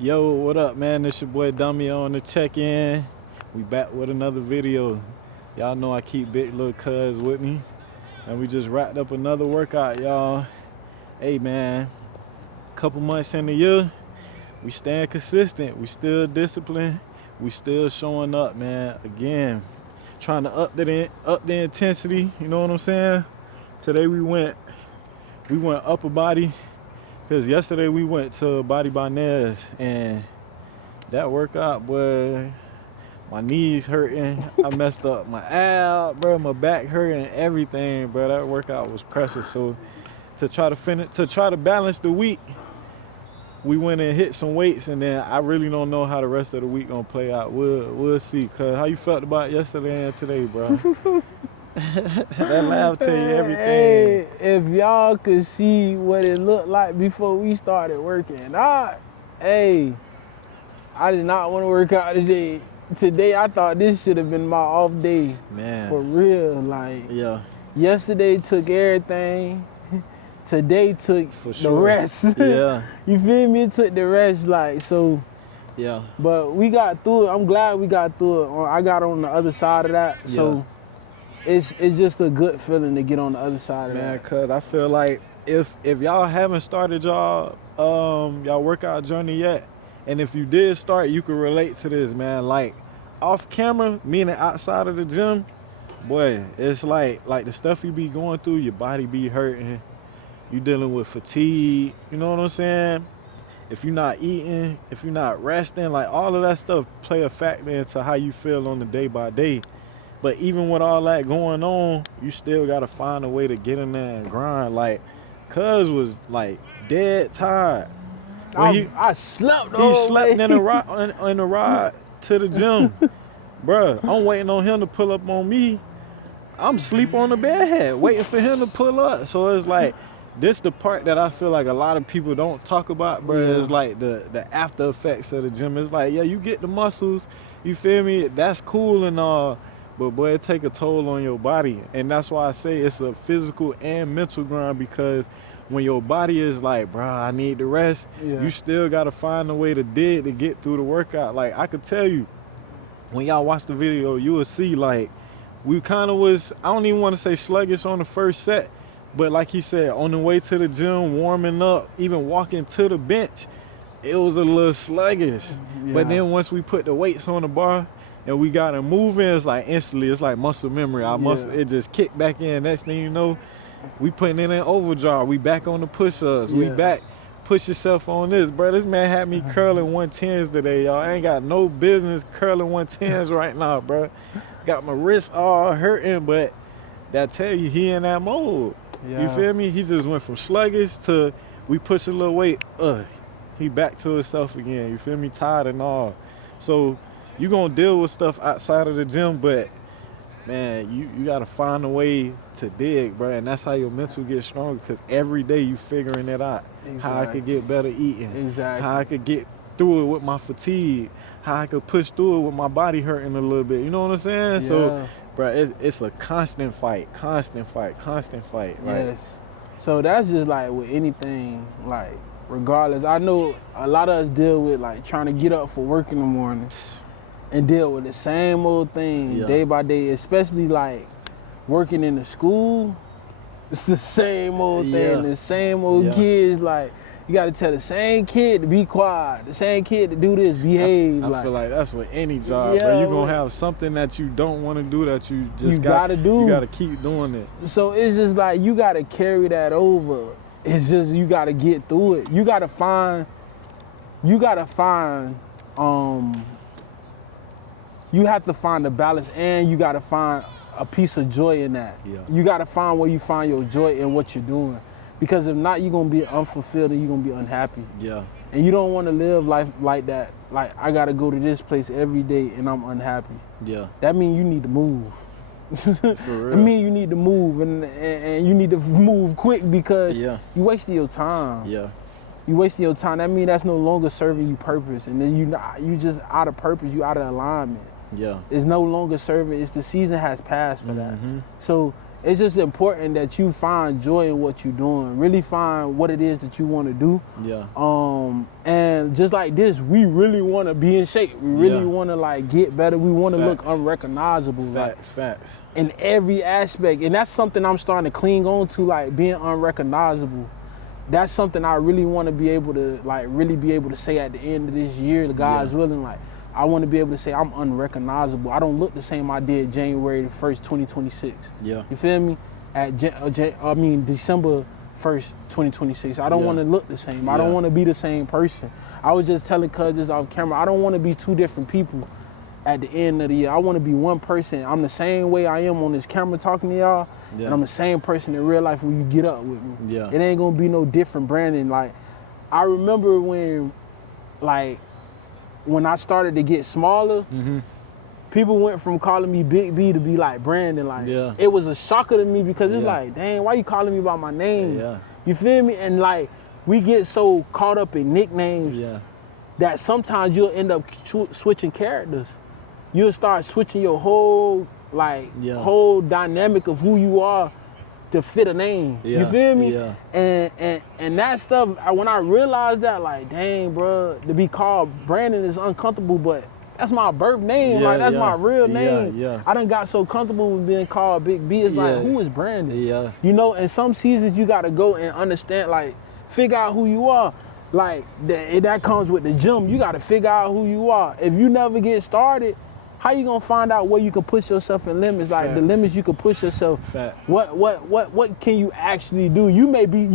Yo, what up, man? It's your boy Dummy on the check-in. We back with another video. Y'all know I keep big little cuz with me. And we just wrapped up another workout, y'all. Hey, man. Couple months in the year, we staying consistent. We still disciplined. We still showing up, man. Again, trying to up the intensity. You know what I'm saying? Today we went upper body. Because yesterday we went to Body by Nez, and that workout, boy, my knees hurting. I messed up my ab, bro, my back hurting, everything, bro. That workout was precious. So to try to balance the week, we went and hit some weights, and then I really don't know how the rest of the week gonna play out. We'll see. Cause how you felt about yesterday and today, bro? That laugh tell you everything. Hey, if y'all could see what it looked like before we started working out, I did not want to work out today. Today, I thought this should have been my off day. Man. For real, like. Yeah. Yesterday took everything. Today took the rest. Yeah. You feel me? It took the rest, like, so. Yeah. But we got through it. I'm glad we got through it. I got on the other side of that, so. It's just a good feeling to get on the other side of that. Man, cause I feel like if y'all haven't started y'all workout journey yet, and if you did start, you can relate to this, man. Like off camera, meaning outside of the gym, boy, it's like the stuff you be going through, your body be hurting, you dealing with fatigue, you know what I'm saying? If you're not eating, if you're not resting, like all of that stuff play a factor into how you feel on the day by day. But even with all that going on, you still gotta find a way to get in there and grind. Like, cuz was like dead tired. I slept. He slept in the ride to the gym, bruh. I'm waiting on him to pull up on me. I'm asleep on the bed, waiting for him to pull up. So it's like this the part that I feel like a lot of people don't talk about, bruh. Yeah. It's like the after effects of the gym. It's like, yeah, you get the muscles, you feel me? That's cool and all. But boy, it take a toll on your body. And that's why I say it's a physical and mental grind, because when your body is like, bro, I need the rest, you still gotta find a way to dig to get through the workout. Like I could tell you, when y'all watch the video, you will see like we kind of was, I don't even want to say sluggish on the first set, but like he said, on the way to the gym, warming up, even walking to the bench, it was a little sluggish. Yeah. But then once we put the weights on the bar, and we got it moving, it's like instantly, it's like muscle memory. It just kicked back in. Next thing you know, we putting it in overdrive. We back on the push-ups. We back, push yourself on this. Bro, this man had me curling 110s today, y'all. I ain't got no business curling 110s right now, bro. Got my wrist all hurting, but that tell you he in that mode. Yeah. You feel me? He just went from sluggish to we push a little weight. He back to himself again. You feel me? Tired and all. So, you gonna deal with stuff outside of the gym, but man, you gotta find a way to dig, bro, and that's how your mental gets stronger. Because every day you figuring it out. Exactly. How I could get better eating. Exactly. How I could get through it with my fatigue. How I could push through it with my body hurting a little bit. You know what I'm saying? Yeah. So, bro, it's a constant fight. Like, yes. So that's just like with anything, like regardless. I know a lot of us deal with like trying to get up for work in the morning. And deal with the same old thing day by day, especially like working in the school. It's the same old thing, the same old kids. Like, you gotta tell the same kid to be quiet, the same kid to do this, behave. I feel like that's with any job, bro. You're gonna have something that you don't wanna do that you just gotta do. You gotta keep doing it. So it's just like, you gotta carry that over. It's just, you gotta get through it. You have to find the balance, and you got to find a piece of joy in that. Yeah. You got to find where you find your joy in what you're doing. Because if not, you're going to be unfulfilled and you're going to be unhappy. Yeah. And you don't want to live life like that. Like, I got to go to this place every day and I'm unhappy. Yeah. That means you need to move. For real. I mean, you need to move, and you need to move quick, because you wasting your time. Yeah. You wasting your time. That means that's no longer serving you purpose. And then you just out of purpose, you out of alignment. Yeah. It's no longer serving. It's the season has passed for that. So it's just important that you find joy in what you're doing. Really find what it is that you want to do. Yeah. And just like this, we really want to be in shape. We really want to like get better. We want to look unrecognizable. Facts. In every aspect. And that's something I'm starting to cling on to, like being unrecognizable. That's something I really want to be able to say at the end of this year, God's willing, like I want to be able to say I'm unrecognizable. I don't look the same I did January the 1st, 2026. Yeah. You feel me? December 1st, 2026. I don't want to look the same. I don't want to be the same person. I was just telling cuz this off camera. I don't want to be two different people at the end of the year. I want to be one person. I'm the same way I am on this camera talking to y'all. Yeah. And I'm the same person in real life when you get up with me. Yeah. It ain't gonna be no different branding. Like, I remember when I started to get smaller, people went from calling me Big B to be like Brandon. Like, it was a shocker to me because it's like, dang, why you calling me by my name? Yeah. You feel me? And like, we get so caught up in nicknames that sometimes you'll end up switching characters. You'll start switching your whole whole dynamic of who you are to fit a name. You feel me? Yeah. And that stuff, when I realized that, like, dang, bro, to be called Brandon is uncomfortable, but that's my birth name, right? That's my real name. Yeah. I done got so comfortable with being called Big B. It's like, who is Brandon? Yeah. You know, in some seasons you gotta go and understand, like, figure out who you are. Like, that comes with the gym. You gotta figure out who you are. If you never get started, how you gonna find out where you can push yourself in limits? Like the limits you can push yourself. What can you actually do? You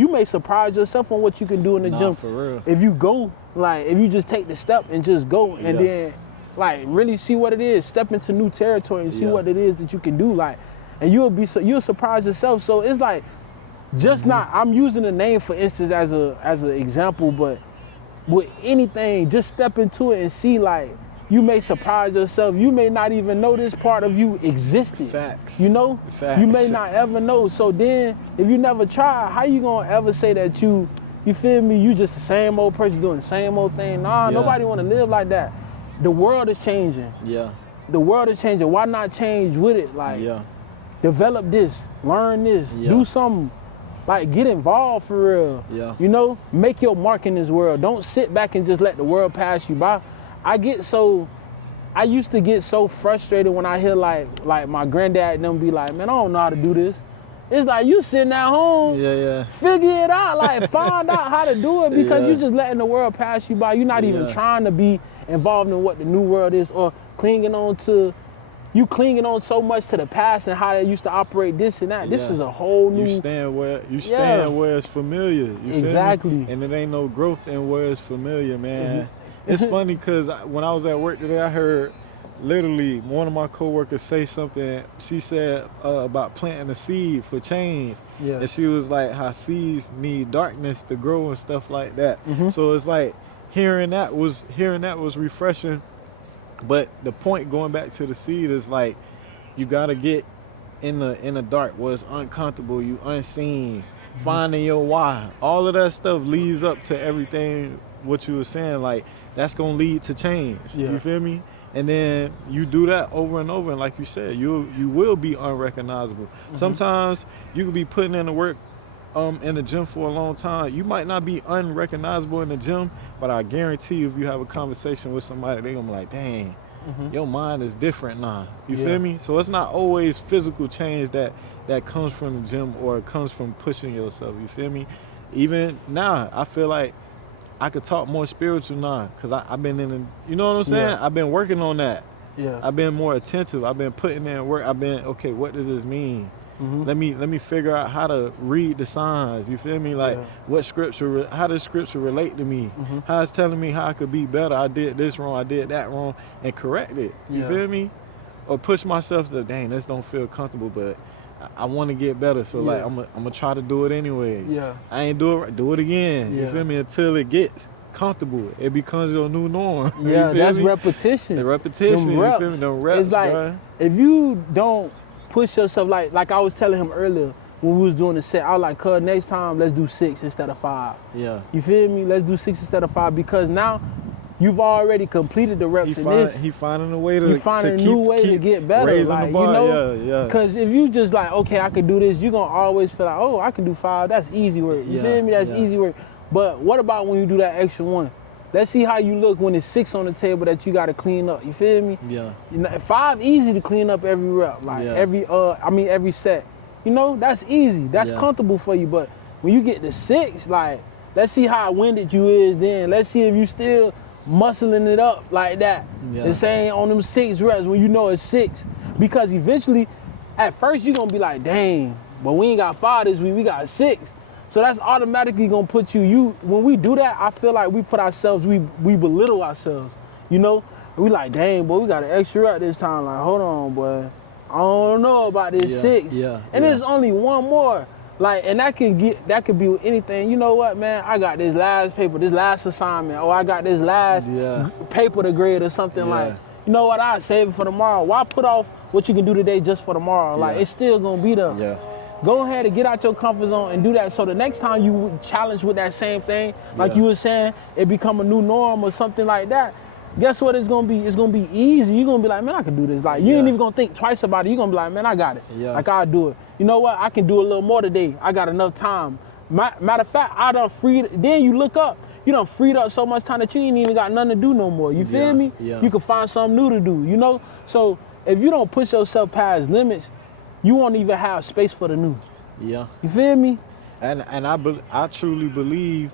may surprise yourself on what you can do in the gym. For real. If you go, like, if you just take the step and just go and then like really see what it is, step into new territory and see what it is that you can do, like, and you'll surprise yourself. So it's like just not, I'm using the name for instance as an example, but with anything, just step into it and see, like, you may surprise yourself. You may not even know this part of you existed. Facts. You know? Facts. You may not ever know. So then, if you never try, how you gonna ever say that you feel me, you just the same old person doing the same old thing? Nah, nobody wanna live like that. The world is changing. Yeah. The world is changing. Why not change with it? Like, develop this, learn this, do something. Like, get involved for real. Yeah. You know? Make your mark in this world. Don't sit back and just let the world pass you by. I used to get so frustrated when I hear like my granddad and them be like, man, I don't know how to do this. It's like, you sitting at home, figure it out, like find out how to do it, because you just letting the world pass you by. You're not even trying to be involved in what the new world is, or clinging on so much to the past and how they used to operate this and that. This is a whole new. You stand where it's familiar. You exactly. Feel me? And it ain't no growth in where it's familiar, man. It's funny because when I was at work today, I heard literally one of my coworkers say something. She said about planting a seed for change. Yeah. And she was like, how seeds need darkness to grow and stuff like that. So it's like hearing that was refreshing. But the point, going back to the seed, is like you gotta get in the dark where it's uncomfortable, you unseen, finding your why. All of that stuff leads up to everything what you were saying. Like, that's gonna lead to change. You feel me? And then you do that over and over, and like you said, you will be unrecognizable. Sometimes you could be putting in the work in the gym for a long time. You might not be unrecognizable in the gym, but I guarantee you, if you have a conversation with somebody, they're gonna be like, dang, your mind is different now. You feel me? So it's not always physical change that comes from the gym or it comes from pushing yourself. You feel me? Even now, I feel like I could talk more spiritual now, because I've been you know what I'm saying? I've been working on that. I've been more attentive. I've been putting in work. I've been, okay, what does this mean? Let me figure out how to read the signs. You feel me? Like, how does scripture relate to me? How it's telling me how I could be better. I did this wrong, I did that wrong, and correct it. You feel me? Or push myself to, dang, this don't feel comfortable, but I want to get better, so like I'm gonna try to do it anyway. I ain't do it right, do it again. You feel me? Until it gets comfortable, it becomes your new norm. That's repetition. The repetition. Them reps. You feel me? Them reps, it's like, bro. If you don't push yourself, like I was telling him earlier when we was doing the set, I was like, cuz, next time let's do 6 instead of 5. You feel me? Let's do 6 instead of 5, because now you've already completed the reps in this. He finding a way to You finding a keep, new way to get better. raising Like, the bar. you know, Yeah. because if you just like, okay, I can do this, you're gonna always feel like, oh, I can do 5. That's easy work. You feel me? That's easy work. But what about when you do that extra 1? Let's see how you look when it's 6 on the table that you got to clean up. You feel me? Yeah. 5 easy to clean up every rep, like every set. You know, that's easy. That's comfortable for you. But when you get to 6, like, let's see how winded you is then. Let's see if you still muscling it up like that. And saying on them 6 reps when you know it's 6. Because eventually, at first you're gonna be like, dang, but we ain't got 5 this week, we got 6. So that's automatically gonna put you, when we do that, I feel like we put ourselves, we belittle ourselves, you know? We like, dang, boy, we got an extra rep this time. Like, hold on, boy. I don't know about this 6. And there's only 1 more. Like, and that could be with anything. You know what, man? I got this last paper, this last assignment, or I got this last paper to grade or something like, you know what, I'll save it for tomorrow. Why put off what you can do today just for tomorrow? Like, it's still gonna be there. Go ahead and get out your comfort zone and do that. So the next time you challenge with that same thing, like you were saying, it become a new norm or something like that, guess what it's gonna be? It's gonna be easy. You're gonna be like, man, I can do this. Like, you ain't even gonna think twice about it. You're gonna be like, man, I got it. Like, I'll do it. You know what? I can do a little more today. I got enough time. Matter of fact, I done freed, then you look up, you done freed up so much time that you ain't even got nothing to do no more. You feel me? You can find something new to do, you know? So if you don't push yourself past limits, you won't even have space for the new. You feel me? And I truly believe,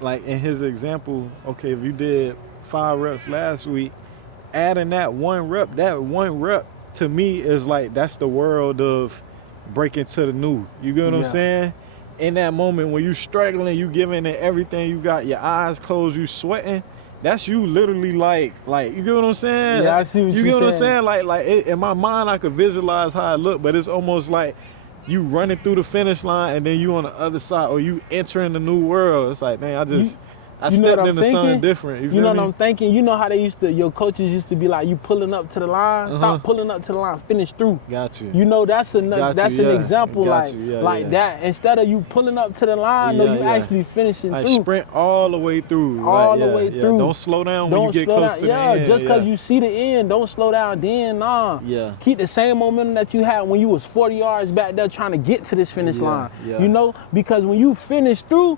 like in his example, okay, if you did 5 reps last week, adding that 1 rep to me is like, that's the world of breaking to the new. You get what I'm saying? In that moment when you struggling, you giving it everything you got, your eyes closed, you sweating, that's you literally like you get what I'm saying? Yeah, I see what you get what I'm saying? Like in my mind, I could visualize how it look, but it's almost like you running through the finish line and then you on the other side, or you entering the new world. It's like, man, I stepped into something different. You know me? what I'm thinking? You know how your coaches used to be like, you pulling up to the line, stop pulling up to the line, finish through. Got you. You know, that's an example that. Instead of you pulling up to the line, you actually finishing like through. Sprint all the way through. All the way through. Don't slow down when you get close to the end. Just because you see the end, don't slow down then, nah. Keep the same momentum that you had when you was 40 yards back there trying to get to this finish line. You know, because when you finish through,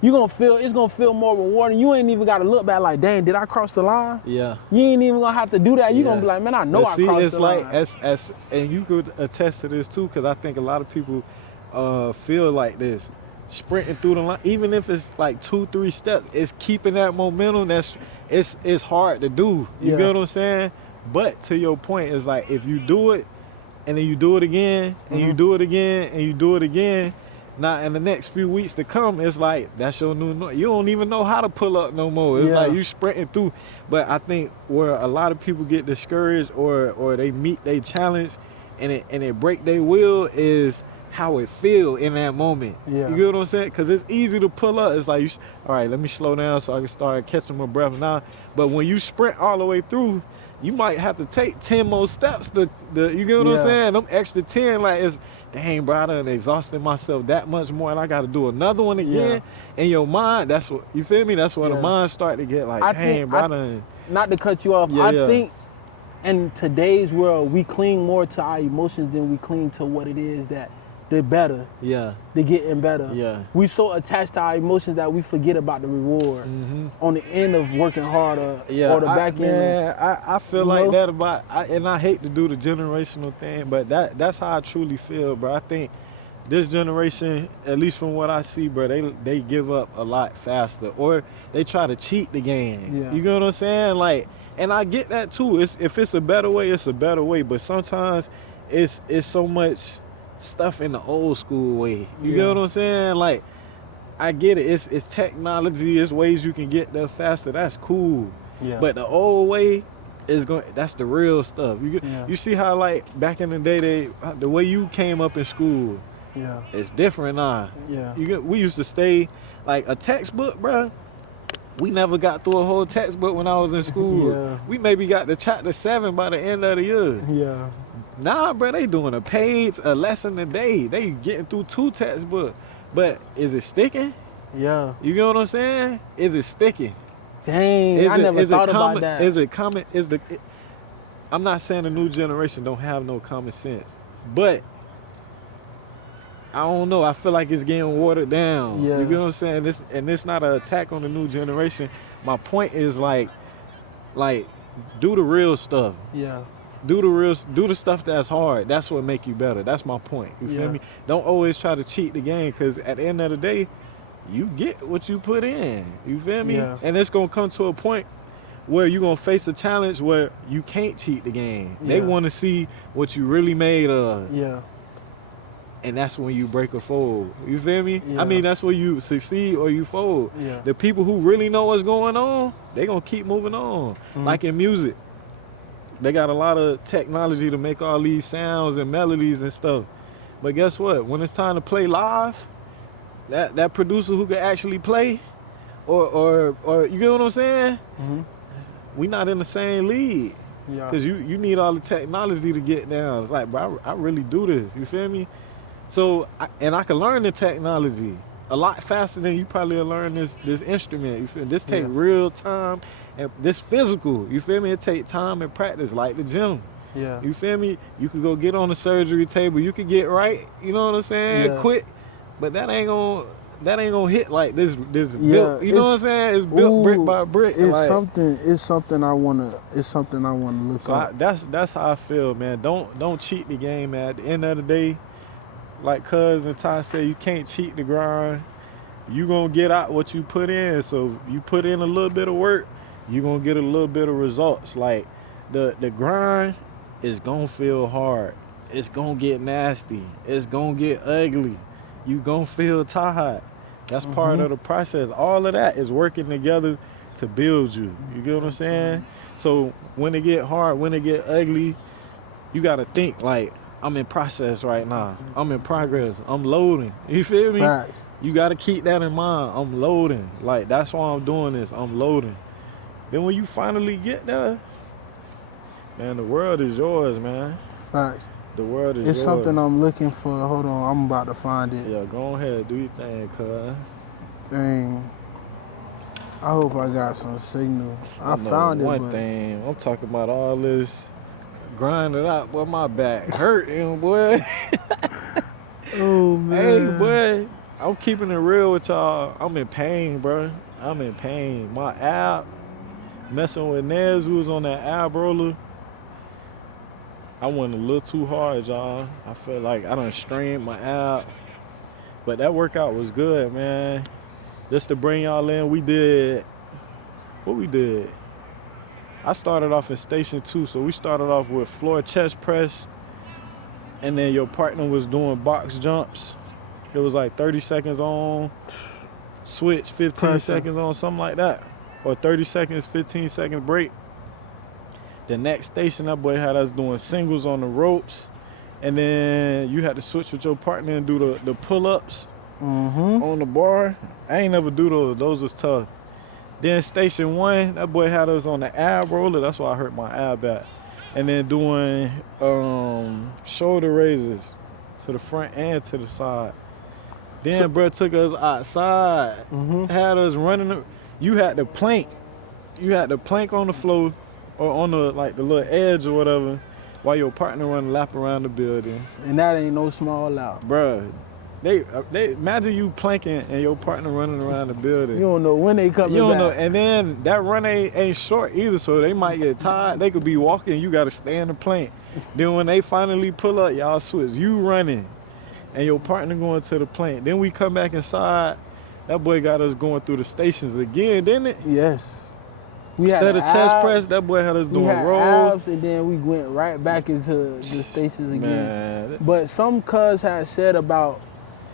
it's gonna feel more rewarding. You ain't even gotta look back like, dang, did I cross the line? You ain't even gonna have to do that. You gonna be like, man, I know I crossed the line. It's like, and you could attest to this too, because I think a lot of people feel like this. Sprinting through the line, even if it's like 2-3 steps, it's keeping that momentum. It's hard to do. You get what I'm saying? But to your point, it's like, if you do it, and then you do it again, and you do it again, and you do it again, now in the next few weeks to come, it's like, that's your new norm. You don't even know how to pull up no more. It's like you sprinting through. But I think where a lot of people get discouraged or they meet their challenge and it break their will is how it feel in that moment. You get what I'm saying? Because it's easy to pull up. It's like, all right, let me slow down so I can start catching my breath now. But when you sprint all the way through, you might have to take 10 more steps. You get what I'm saying? Them extra 10, like, it's, dang, bro, I done exhausted myself that much more, and I got to do another one again. In your mind, that's what, you feel me? That's where the mind start to get like, dang, bro, I done. Not to cut you off, I think in today's world, we cling more to our emotions than we cling to what it is that they're better. They're getting better. We so attached to our emotions that we forget about the reward on the end of working harder or the back end. Man, I feel like that about, and I hate to do the generational thing, but that's how I truly feel, bro. I think this generation, at least from what I see, bro, they give up a lot faster, or they try to cheat the game. You get what I'm saying? Like, and I get that too. If it's a better way, it's a better way. But sometimes it's so much stuff in the old school way. You get what I'm saying? Like, I get it. It's technology. It's ways you can get there faster. That's cool. But the old way is that's the real stuff. You see how, like, back in the day, the way you came up in school, it's different now. We used to stay, like, a textbook, bro. We never got through a whole textbook when I was in school. We maybe got to chapter 7 by the end of the year. Nah, bro, they doing a page, a lesson a day. They getting through 2 textbooks. But is it sticking? You get what I'm saying? Is it sticking? Dang, I never thought about that. Is it common? I'm not saying the new generation don't have no common sense, but I don't know. I feel like it's getting watered down. Yeah. You get what I'm saying? It's not an attack on the new generation. My point is like do the real stuff. Yeah. Do the stuff that's hard. That's what make you better. That's my point. You feel me? Don't always try to cheat the game, because at the end of the day, you get what you put in. You feel me? Yeah. And it's gonna come to a point where you're gonna face a challenge where you can't cheat the game. They want to see what you really made of. Yeah. And that's when you break or fold. You feel me? Yeah. I mean, that's where you succeed or you fold. Yeah. The people who really know what's going on, they gonna keep moving on. Like in music, they got a lot of technology to make all these sounds and melodies and stuff. But guess what? When it's time to play live, that producer who can actually play, or you get what I'm saying? We not in the same league. Yeah. Because you need all the technology to get down. It's like, bro, I really do this. You feel me? So, I can learn the technology a lot faster than you probably will learn this instrument. You feel me? This take real time, and this physical. You feel me? It take time and practice, like the gym. Yeah. You feel me? You could go get on the surgery table. You could get right. You know what I'm saying? Yeah. Quick, but that ain't gonna hit like this. Yeah, built. You know what I'm saying? It's built brick by brick. It's something I wanna look at. That's how I feel, man. Don't cheat the game, man. At the end of the day, like Cuz and Ty say, you can't cheat the grind. You gonna get out what you put in. So you put in a little bit of work, you gonna get a little bit of results. Like the grind is gonna feel hard. It's gonna get nasty. It's gonna get ugly. You gonna feel tired. That's part of the process. All of that is working together to build you. You get what I'm saying? So when it get hard, when it get ugly, you gotta think like, I'm in process right now. I'm in progress. I'm loading. You feel me? Facts. You gotta keep that in mind. I'm loading. Like, that's why I'm doing this. I'm loading. Then when you finally get there, man, the world is yours, man. Facts. The world is yours. It's something I'm looking for. Hold on, I'm about to find it. Yeah, go ahead, do your thing, cuz. Dang. I hope I got some signal. I found it, one thing. I'm talking about all this grinding out, boy. My back hurting, boy. Oh man. Hey, boy. I'm keeping it real with y'all. I'm in pain, bro. I'm in pain. My ab, messing with Nez, who was on that ab roller. I went a little too hard, y'all. I feel like I done strained my ab. But that workout was good, man. Just to bring y'all in, we did what we did. I started off in station 2, so we started off with floor chest press, and then your partner was doing box jumps. It was like 30 seconds on, switch, 15 seconds on, something like that. Or 30 seconds, 15 second break. The next station, that boy had us doing singles on the ropes, and then you had to switch with your partner and do the pull-ups on the bar. I ain't never do those. Those was tough. Then station 1, that boy had us on the ab roller. That's why I hurt my ab at. And then doing shoulder raises to the front and to the side. Then bro took us outside, had us running. You had to plank. You had to plank on the floor or on the the little edge or whatever, while your partner run a lap around the building. And that ain't no small out. Bruh, they imagine you planking and your partner running around the building. You don't know when they coming back. You don't know, and then that run ain't short either, so they might get tired. They could be walking, you gotta stay in the plank. Then when they finally pull up, y'all switch. You running, and your partner going to the plank. Then we come back inside. That boy got us going through the stations again, didn't it? Yes. Instead of chest press, that boy had us doing rolls. Abs, and then we went right back into the stations again. Man. But some cuz had said about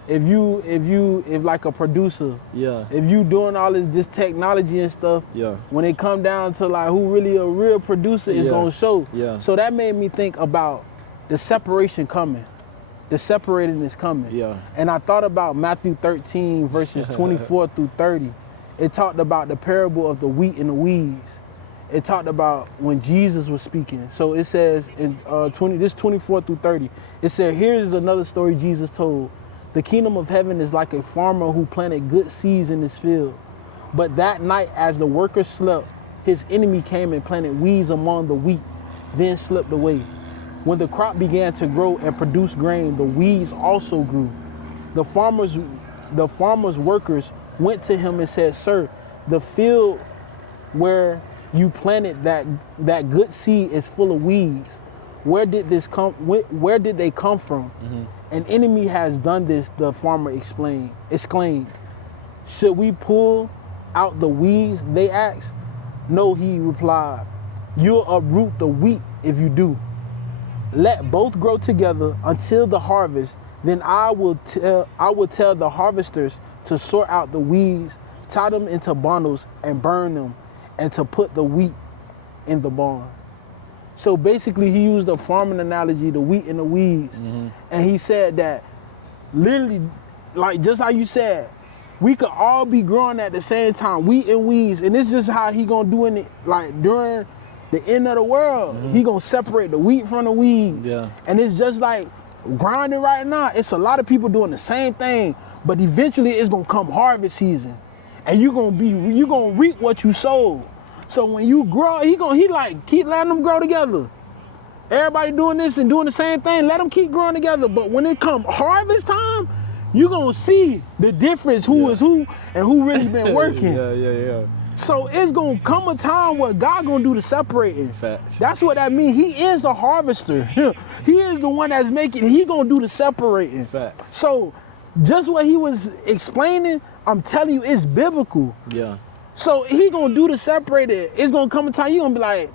if like a producer, if you doing all this technology and stuff, when it come down to like who really a real producer is gonna show. So that made me think about the separation coming. The separating is coming. And I thought about Matthew 13 verses 24 through 30. It talked about the parable of the wheat and the weeds. It talked about when Jesus was speaking. So it says in 24 through 30, it said, here's another story Jesus told. The kingdom of heaven is like a farmer who planted good seeds in his field. But that night, as the workers slept, his enemy came and planted weeds among the wheat, then slipped away. When the crop began to grow and produce grain, the weeds also grew. The farmer's workers went to him and said, "Sir, the field where you planted that good seed is full of weeds. Where did they come from?" An enemy has done this, the farmer exclaimed. "Should we pull out the weeds?" they asked. "No," he replied. "You'll uproot the wheat if you do. Let both grow together until the harvest. Then I will tell the harvesters to sort out the weeds, tie them into bundles and burn them, and to put the wheat in the barn." So basically he used a farming analogy, the wheat and the weeds. And he said that literally, like just how you said, we could all be growing at the same time, wheat and weeds. And this is just how he gonna do it, like during the end of the world. He gonna separate the wheat from the weeds. Yeah. And it's just like grinding right now. It's a lot of people doing the same thing, but eventually it's gonna come harvest season. And you gonna reap what you sowed. So when you grow, he like keep letting them grow together. Everybody doing this and doing the same thing, let them keep growing together. But when it come harvest time, you gonna see the difference who is who and who really been working. Yeah. So it's gonna come a time where God gonna do the separating. Facts. That's what that means. He is the harvester. He is the one that's making, he gonna do the separating. Facts. So just what he was explaining, I'm telling you, it's biblical. Yeah. So he gonna do the separating. It's gonna come a time you gonna be like,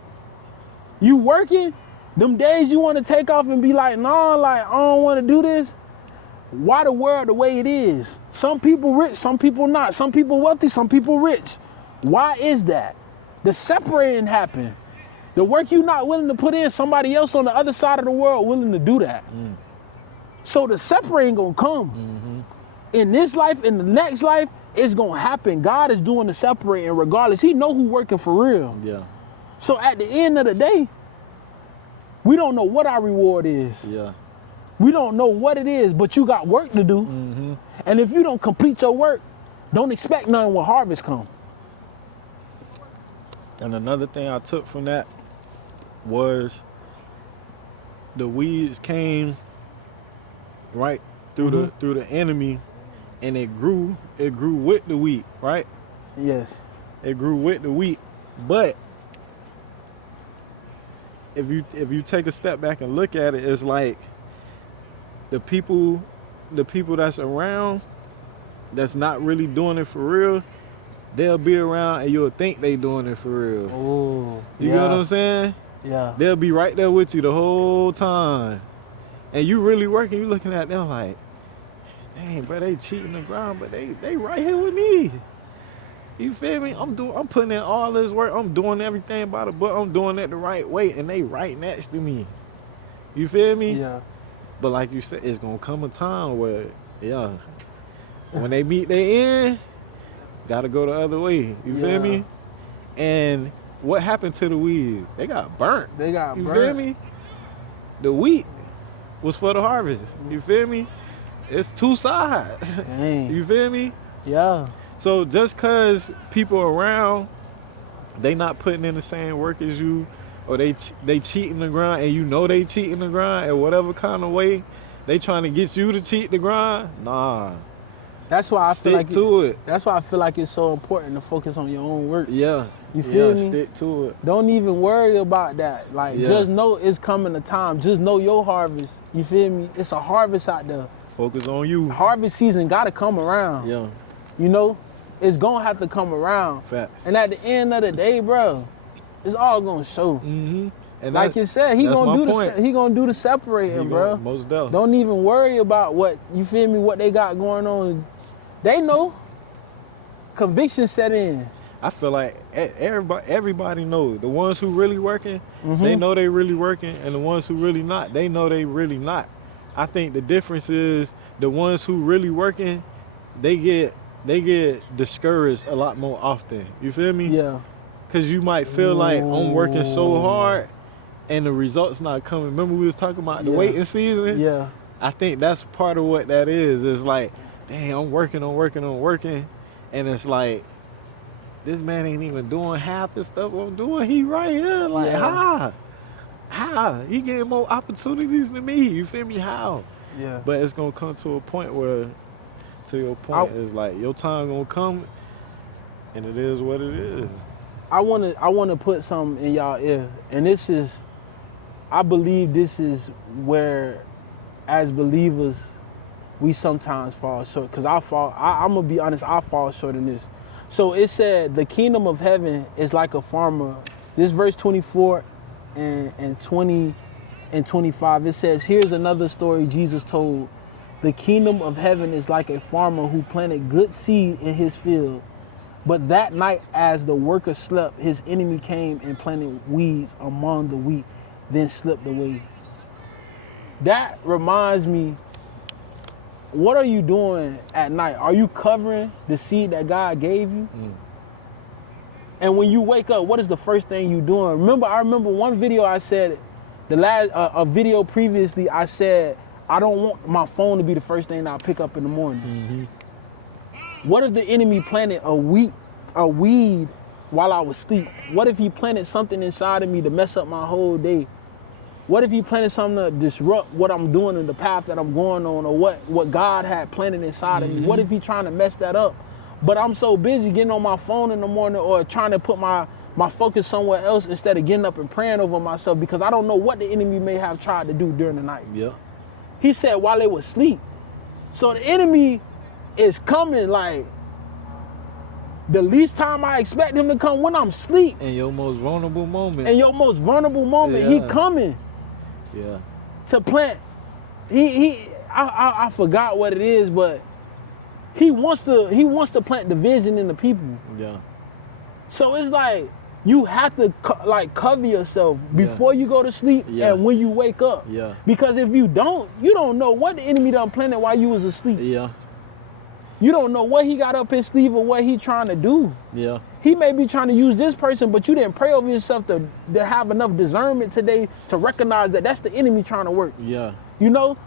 you working, them days you wanna take off and be like, nah, like I don't wanna do this. Why the world the way it is? Some people rich, some people not. Some people wealthy, some people rich. Why is that? The separating happened. The work you're not willing to put in, somebody else on the other side of the world willing to do that. So the separating gonna come. In this life, in the next life, it's gonna happen. God is doing the separating regardless. He know who working for real. Yeah. So at the end of the day, we don't know what our reward is. Yeah. We don't know what it is, but you got work to do. And if you don't complete your work, don't expect nothing when harvest come. And another thing I took from that was the weeds came right through the enemy, and it grew with the wheat, right? Yes. It grew with the wheat. But if you take a step back and look at it, it's like the people that's around that's not really doing it for real, they'll be around and you'll think they doing it for real. Oh, you know what I'm saying? Yeah. They'll be right there with you the whole time. And you really working, you looking at them like, dang, bro, they cheating the ground, but they right here with me. You feel me? I'm putting in all this work. I'm doing everything by the book. I'm doing it the right way, and they right next to me. You feel me? Yeah. But like you said, it's gonna come a time where, when they meet their end, gotta go the other way. You feel me? And what happened to the weeds? They got burnt. You feel me? The wheat was for the harvest. You feel me? It's two sides. Dang. You feel me? Yeah. So just cause people around, they not putting in the same work as you, or they cheating the grind, and you know they cheating the grind in whatever kind of way, they trying to get you to cheat the grind. Nah. That's why I feel like it. That's why I feel like it's so important to focus on your own work. Yeah. You feel me? Stick to it. Don't even worry about that. Like, just know it's coming a time. Just know your harvest. You feel me? It's a harvest out there. Focus on you. Harvest season gotta come around. Yeah. You know? It's gonna have to come around. Facts. And at the end of the day, bro, it's all gonna show. And like you said, he gonna do the separating, bro. Most definitely. Don't even worry about what, you feel me, what they got going on. They know. Conviction set in. I feel like everybody knows. The ones who really working, they know they really working, and the ones who really not, they know they really not. I think the difference is the ones who really working, they get discouraged a lot more often. You feel me? Yeah. Cause you might feel like I'm working so hard and the results not coming. Remember we was talking about the waiting season? Yeah. I think that's part of what that is. It's like, dang, I'm working. And it's like, this man ain't even doing half the stuff I'm doing. He right here. Like, how? He getting more opportunities than me. You feel me? How? Yeah. But it's gonna come to a point where, to your point, is like your time gonna come, and it is what it is. I wanna put something in y'all ear, and this is, I believe this is where, as believers, we sometimes fall short. Cause I'm gonna be honest, I fall short in this. So it said the kingdom of heaven is like a farmer. This verse 24 and 20 and 25, it says, here's another story Jesus told. The kingdom of heaven is like a farmer who planted good seed in his field. But that night, as the worker slept, his enemy came and planted weeds among the wheat, then slipped away. That reminds me, what are you doing at night? Are you covering the seed that God gave you? And when you wake up, what is the first thing you doing? I remember one video I said, a video previously, I said, I don't want my phone to be the first thing I pick up in the morning. Mm-hmm. What if the enemy planted a weed while I was asleep? What if he planted something inside of me to mess up my whole day? What if he planted something to disrupt what I'm doing in the path that I'm going on, or what God had planted inside of me? What if he trying to mess that up? But I'm so busy getting on my phone in the morning or trying to put my focus somewhere else instead of getting up and praying over myself, because I don't know what the enemy may have tried to do during the night. Yeah. He said while they were asleep. So the enemy is coming like the least time I expect him to come, when I'm asleep. In your most vulnerable moment. He coming. Yeah. To plant. I forgot what it is, but he wants to plant division in the people. Yeah. So it's like you have to cover yourself before you go to sleep and when you wake up. Yeah. Because if you don't know what the enemy done planted while you was asleep. Yeah. You don't know what he got up his sleeve or what he trying to do. Yeah. He may be trying to use this person, but you didn't pray over yourself to have enough discernment today to recognize that that's the enemy trying to work. Yeah. You know?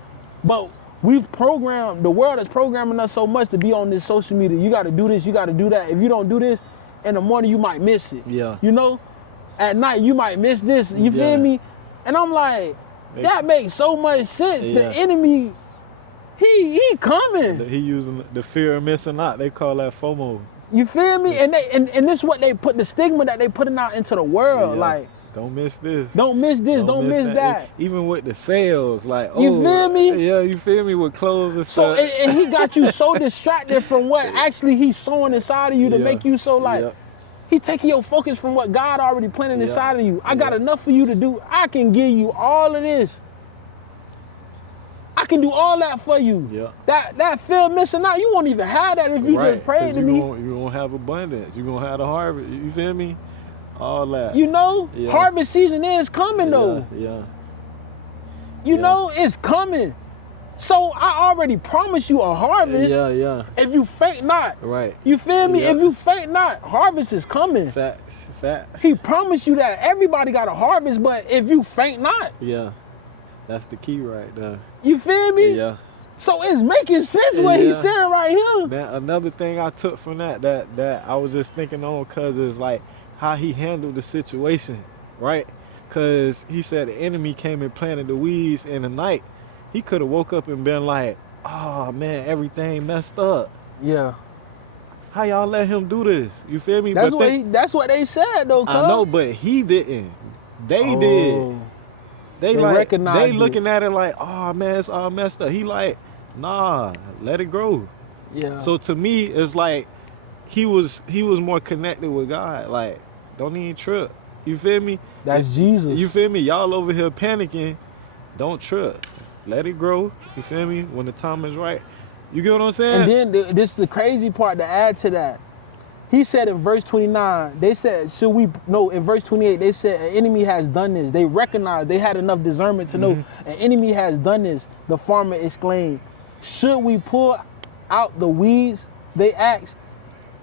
But the world is programming us so much to be on this social media. You got to do this, you got to do that. If you don't do this, in the morning you might miss it. Yeah. You know? At night you might miss this. You feel me? And I'm like, that makes so much sense. Yeah. The enemy, he coming. He using the fear of missing out. They call that FOMO. You feel me? And this is what they put, the stigma that they putting out into the world. Yeah. Like, don't miss this. Don't miss this. Don't miss that. Even with the sales, like, you feel me? Yeah, you feel me, with clothes and stuff. So and he got you so distracted from what actually he's sowing inside of you to make you so like, he taking your focus from what God already planted inside of you. I got enough for you to do. I can give you all of this. I can do all that for you. Yeah. That fear of missing out, you won't even have that if you just prayed to me. You're going to have abundance. You're going to have the harvest. You feel me? All that. You know, harvest season is coming though. Yeah. You know, it's coming. So I already promised you a harvest. Yeah. If you faint not. Right. You feel me? If you faint not, harvest is coming. Facts. He promised you that. Everybody got a harvest, but if you faint not. Yeah. That's the key right there. You feel me? Yeah. So it's making sense what he's saying right here. Man, another thing I took from that I was just thinking on, cause it's like how he handled the situation, right? Cause he said the enemy came and planted the weeds in the night. He could have woke up and been like, oh man, everything messed up. Yeah. How y'all let him do this? You feel me? That's what they said though, cuz. I know, but he didn't. They did. They looking at it like, oh man, it's all messed up. He like, nah, let it grow. Yeah. So to me, it's like he was more connected with God. Like, don't even trip. You feel me? That's Jesus. You feel me? Y'all over here panicking. Don't trip. Let it grow. You feel me? When the time is right. You get what I'm saying? And then this is the crazy part to add to that. He said in verse 29, they said, in verse 28, they said, an enemy has done this. They recognized, they had enough discernment to know an enemy has done this. The farmer exclaimed, should we pull out the weeds? They asked.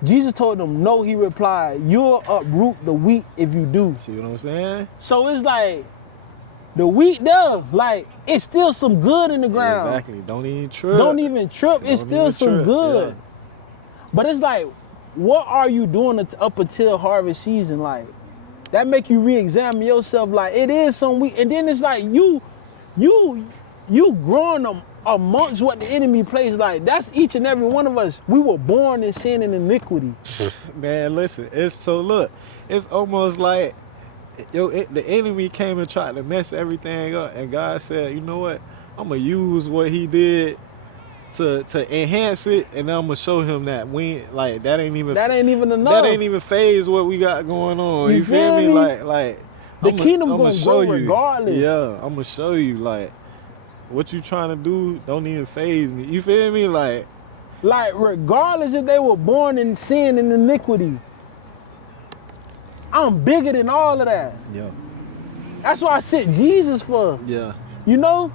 Jesus told them, no, he replied, you'll uproot the wheat if you do. See what I'm saying? So it's like, the wheat there, like, it's still some good in the ground. Exactly. Don't even trip. It's still some good. Yeah. But it's like, what are you doing up until harvest season? Like, that make you re-examine yourself. Like, it is some week, and then it's like you growing amongst what the enemy plays. Like, that's each and every one of us. We were born in sin and iniquity. Man, listen, it's almost like the enemy came and tried to mess everything up, and God said, you know what, I'm gonna use what he did to enhance it, and I'm gonna show him that that ain't even enough. That ain't even phase what we got going on. You feel me? Like the kingdom gonna grow regardless. Yeah, I'm gonna show you, like, what you trying to do don't even phase me. You feel me? Like regardless if they were born in sin and iniquity, I'm bigger than all of that. Yeah. That's why I sent Jesus for. Yeah. You know?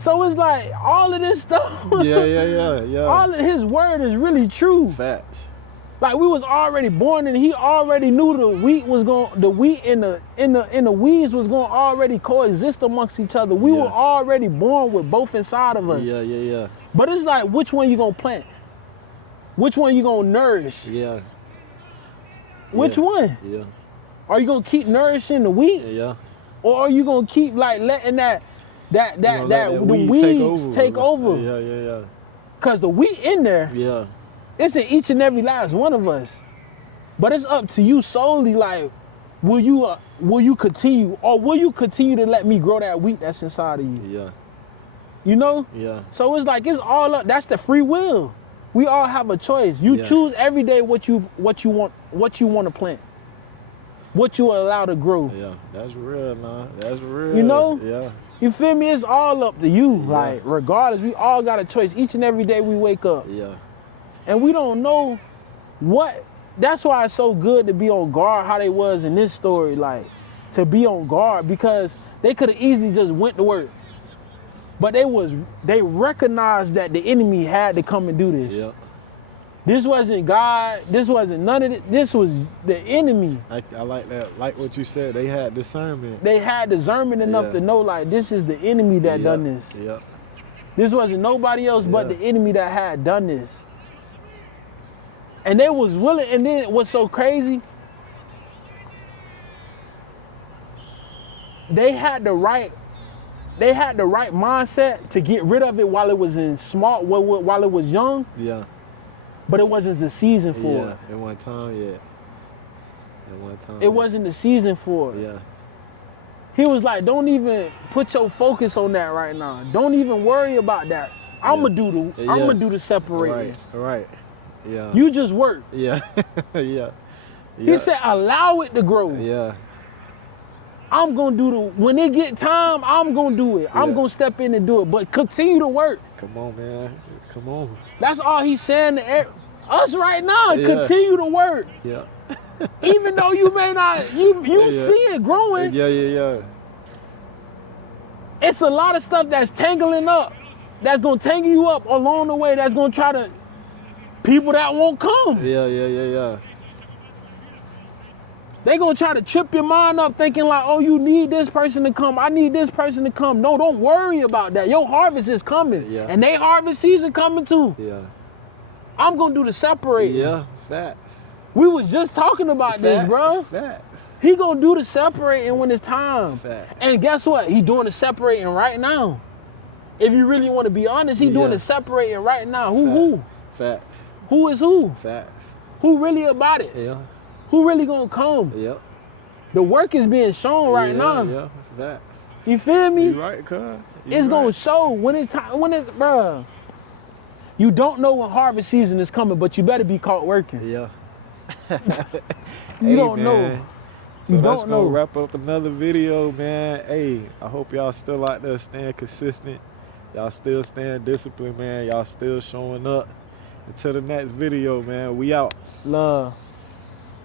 So it's like all of this stuff. Yeah. All of his word is really true. Facts. Like, we was already born, and he already knew the wheat and the weeds was going to already coexist amongst each other. We were already born with both inside of us. Yeah. But it's like, which one you going to plant? Which one you going to nourish? Yeah. Which one? Yeah. Are you going to keep nourishing the wheat? Yeah. Or are you going to keep, like, letting the weeds take over? Yeah. Because the wheat in there, yeah, it's in each and every last one of us. But it's up to you solely, like, will you continue, or will you continue to let me grow that wheat that's inside of you? Yeah. You know? Yeah. So it's like, it's all up. That's the free will. We all have a choice. You choose every day what you want to plant. What you allow to grow. Yeah, that's real, man. That's real. You know? Yeah. You feel me? It's all up to you. Yeah. Like, regardless, we all got a choice each and every day we wake up. Yeah. And we don't know what. That's why it's so good to be on guard, how they was in this story. Like, to be on guard, because they could have easily just went to work. But they recognized that the enemy had to come and do this. Yeah. This wasn't God. This wasn't none of it. This was the enemy. I like that. Like what you said, they had discernment. They had discernment enough to know, like, this is the enemy that done this. Yeah. This wasn't nobody else but the enemy that had done this. And they was willing, and then what's so crazy, they had the right mindset to get rid of it while it was while it was young. Yeah. But it wasn't the season for it. Yeah, at one time, It wasn't the season for it. Yeah. He was like, don't even put your focus on that right now. Don't even worry about that. I'ma do the separating. Right. Yeah. You just work. Yeah. Yeah. He said, allow it to grow. Yeah. I'm gonna when it get time, I'm gonna do it. I'm gonna step in and do it. But continue to work. Come on, man. Come on. That's all he's saying to us right now. Continue to work. Yeah. Even though you may not, you see it growing. Yeah. It's a lot of stuff that's tangling up, that's gonna tangle you up along the way, that's gonna try to, people that won't come. Yeah. They gonna try to trip your mind up thinking like, oh, you need this person to come. I need this person to come. No, don't worry about that. Your harvest is coming. Yeah. And they harvest season coming too. Yeah. I'm gonna do the separating. Yeah, facts. We was just talking about this, bro. Facts. He gonna do the separating when it's time. Facts. And guess what? He doing the separating right now. If you really want to be honest, he doing the separating right now. Who? Facts. Who is who? Facts. Who really about it? Yeah. Who really gonna come? Yep. The work is being shown right now. Yeah, facts. You feel me? You right, cuz. It's gonna show when it's time. Bruh. You don't know when harvest season is coming, but you better be caught working. Yeah. You don't know. So that's gonna wrap up another video, man. Hey, I hope y'all still out there staying consistent. Y'all still staying disciplined, man. Y'all still showing up. Until the next video, man. We out. Love.